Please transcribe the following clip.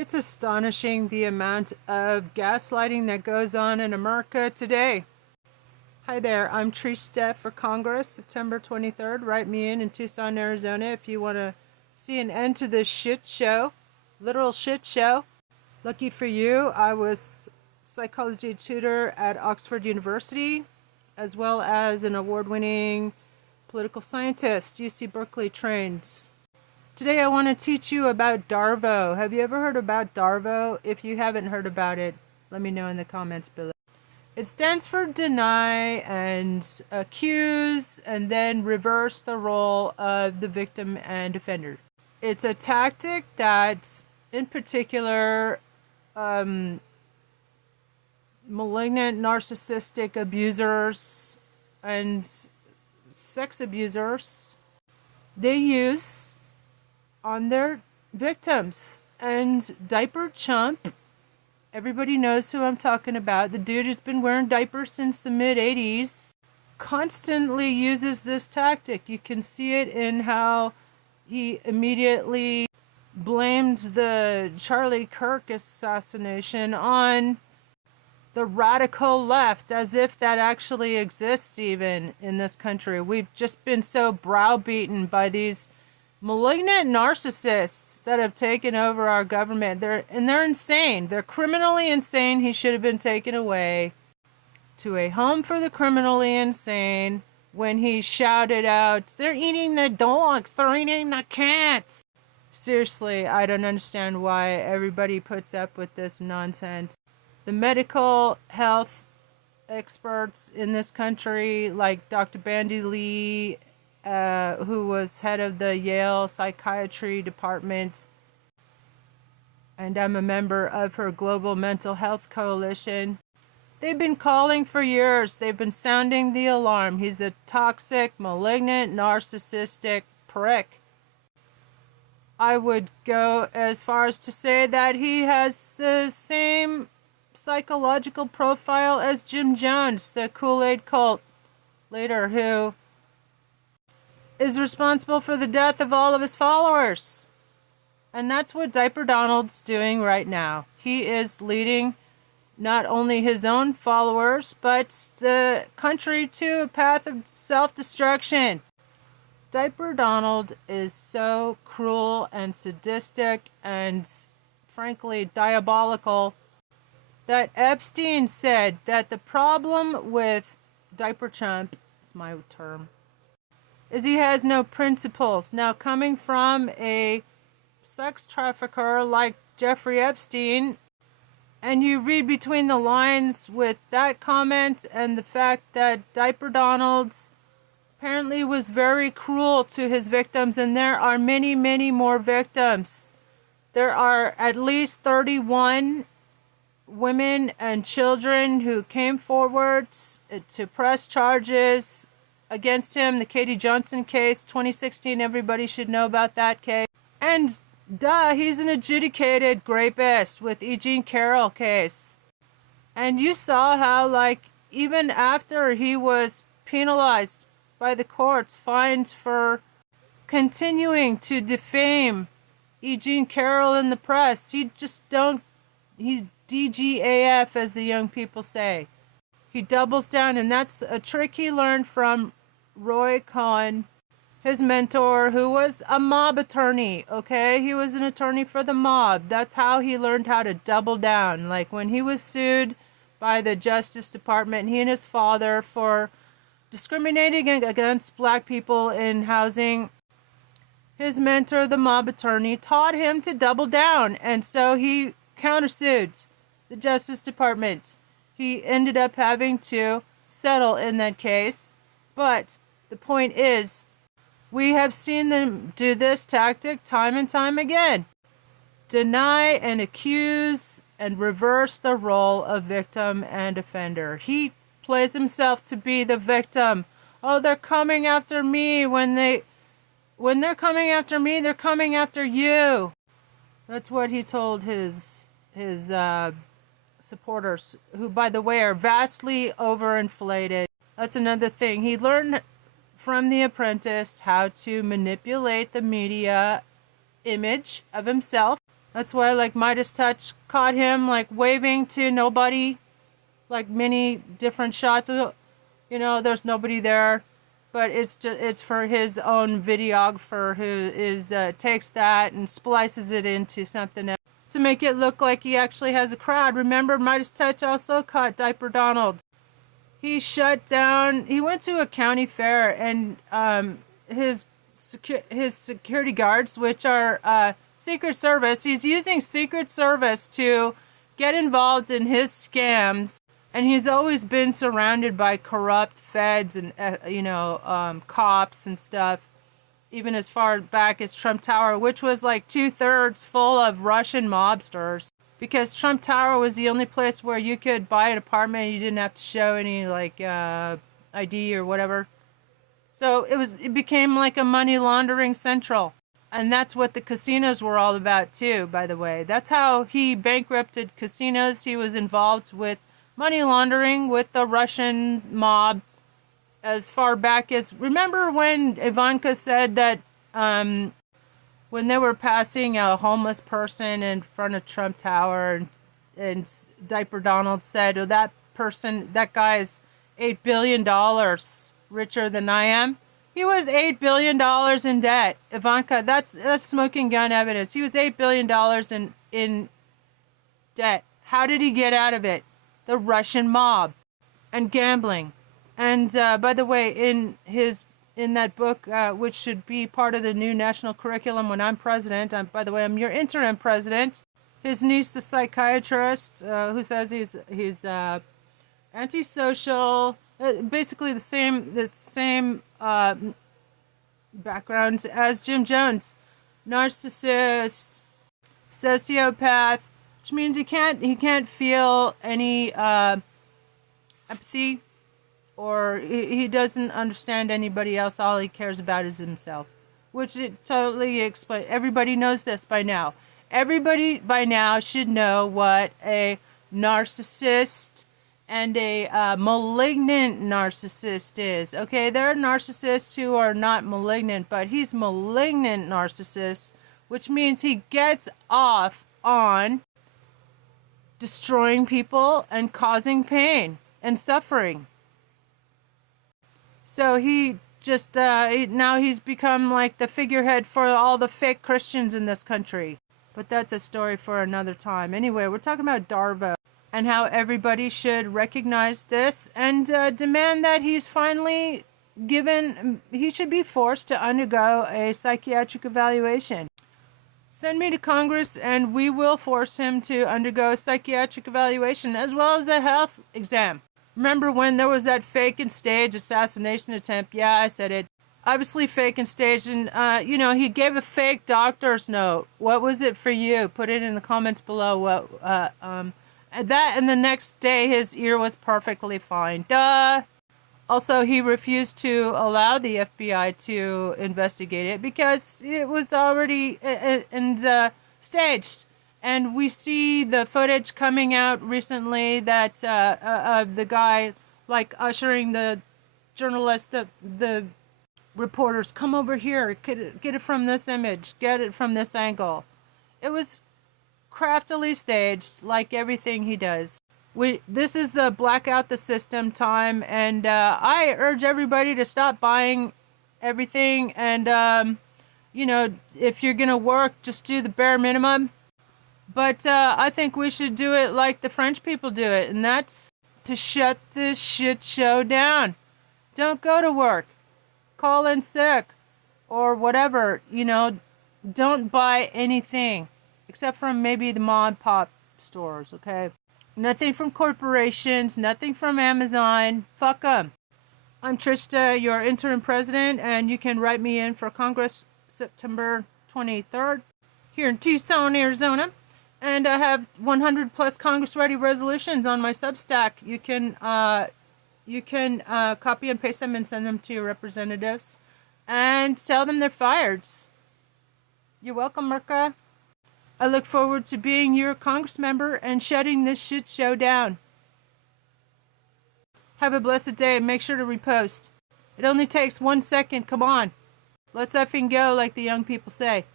It's astonishing the amount of gaslighting that goes on in America today. Hi there, I'm Trish Steph for Congress, September 23rd. Write me in Tucson, Arizona if you want to see an end to this shit show. Literal shit show. Lucky for you, I was psychology tutor at Oxford University, as well as an award-winning political scientist, UC Berkeley trained. Today I want to teach you about DARVO. Have you ever heard about DARVO? If you haven't heard about it, let me know in the comments below. It stands for deny and accuse and then reverse the role of the victim and offender. It's a tactic that, in particular, malignant narcissistic abusers and sex abusers, they use on their victims. And Diaper Chump, everybody knows who I'm talking about, the dude who's been wearing diapers since the mid-80s, constantly uses this tactic. You can see it in how he immediately blames the Charlie Kirk assassination on the radical left, as if that actually exists even in this country. We've just been so browbeaten by these malignant narcissists that have taken over our government. They're insane. They're criminally insane. He should have been taken away to a home for the criminally insane when he shouted out, "They're eating the dogs, they're eating the cats." Seriously, I don't understand why everybody puts up with this nonsense. The medical health experts in this country, like Dr. Bandy Lee, who was head of the Yale Psychiatry Department, and I'm a member of her Global Mental Health Coalition. They've been calling for years. They've been sounding the alarm. He's a toxic, malignant, narcissistic prick. I would go as far as to say that he has the same psychological profile as Jim Jones, the Kool-Aid cult leader who is responsible for the death of all of his followers. And that's what Diaper Donald's doing right now. He is leading not only his own followers, but the country to a path of self-destruction. Diaper Donald is so cruel and sadistic and, frankly, diabolical that Epstein said that the problem with Diaper Chump, is my term, is he has no principles. Now, coming from a sex trafficker like Jeffrey Epstein, and you read between the lines with that comment and the fact that Diaper Donald's apparently was very cruel to his victims, and there are many, many more victims. There are at least 31 women and children who came forward to press charges against him. The Katie Johnson case, 2016, everybody should know about that case. And duh, he's an adjudicated rapist with E. Jean Carroll case. And you saw how, like, even after he was penalized by the courts, fined for continuing to defame E. Jean Carroll in the press, he's DGAF, as the young people say. He doubles down, and that's a trick he learned from Roy Cohn, his mentor, who was a mob attorney, okay? He was an attorney for the mob. That's how he learned how to double down. Like when he was sued by the Justice Department, he and his father, for discriminating against black people in housing, his mentor, the mob attorney, taught him to double down. And so he countersued the Justice Department. He ended up having to settle in that case. But the point is, we have seen them do this tactic time and time again. Deny and accuse and reverse the role of victim and offender. He plays himself to be the victim. Oh, they're coming after me. When they're coming after me, they're coming after you. That's what he told his supporters, who, by the way, are vastly overinflated. That's another thing. He learned from The Apprentice how to manipulate the media image of himself That's why, like, Midas Touch caught him, like, waving to nobody, like, many different shots of, there's nobody there, but it's for his own videographer who takes that and splices it into something else to make it look like he actually has a crowd. Remember, Midas Touch also caught Diaperdon. He went to a county fair, and his security guards, which are Secret Service, he's using Secret Service to get involved in his scams. And he's always been surrounded by corrupt feds and, cops and stuff, even as far back as Trump Tower, which was like 2/3 full of Russian mobsters. Because Trump Tower was the only place where you could buy an apartment and you didn't have to show any, like, ID or whatever. So it became like a money laundering central. And that's what the casinos were all about too, by the way. That's how he bankrupted casinos. He was involved with money laundering with the Russian mob as far back as... Remember when Ivanka said that when they were passing a homeless person in front of Trump Tower, and Diaper Donald said, oh, that guy is $8 billion richer than I am. He was $8 billion in debt. Ivanka, that's smoking gun evidence. He was $8 billion in debt. How did he get out of it? The Russian mob and gambling. And by the way, in that book, which should be part of the new national curriculum when I'm president, by the way, I'm your interim president. His niece, the psychiatrist, who says he's antisocial, basically the same background as Jim Jones, narcissist, sociopath, which means he can't feel any empathy, or he doesn't understand anybody else. All he cares about is himself, which it totally explains. Everybody knows this by now. Everybody by now should know what a narcissist and a malignant narcissist is. Okay, there are narcissists who are not malignant, but he's malignant narcissist, which means he gets off on destroying people and causing pain and suffering. So he just now he's become like the figurehead for all the fake Christians in this country. But that's a story for another time. Anyway, we're talking about Darvo and how everybody should recognize this and demand that he's finally he should be forced to undergo a psychiatric evaluation. Send me to Congress and we will force him to undergo a psychiatric evaluation as well as a health exam. Remember when there was that fake and staged assassination attempt? Yeah, I said it. Obviously fake and staged, and he gave a fake doctor's note. What was it for you? Put it in the comments below. And the next day his ear was perfectly fine. Duh. Also, he refused to allow the FBI to investigate it because it was already staged. And we see the footage coming out recently that of the guy like ushering the journalists, the reporters, come over here, get it from this image, get it from this angle. It was craftily staged, like everything he does. This is the blackout the system time, and I urge everybody to stop buying everything, and if you're gonna work, just do the bare minimum. But I think we should do it like the French people do it, and that's to shut this shit show down. Don't go to work. Call in sick or whatever, don't buy anything except from maybe the mom and pop stores, okay? Nothing from corporations, nothing from Amazon. Fuck them. I'm Trista, your interim president, and you can write me in for Congress September 23rd here in Tucson, Arizona. And I have 100 plus Congress-ready resolutions on my Substack. You can copy and paste them and send them to your representatives and tell them they're fired. You're welcome, Merca. I look forward to being your Congress member and shutting this shit show down. Have a blessed day and make sure to repost. It only takes 1 second. Come on. Let's effing go, like the young people say.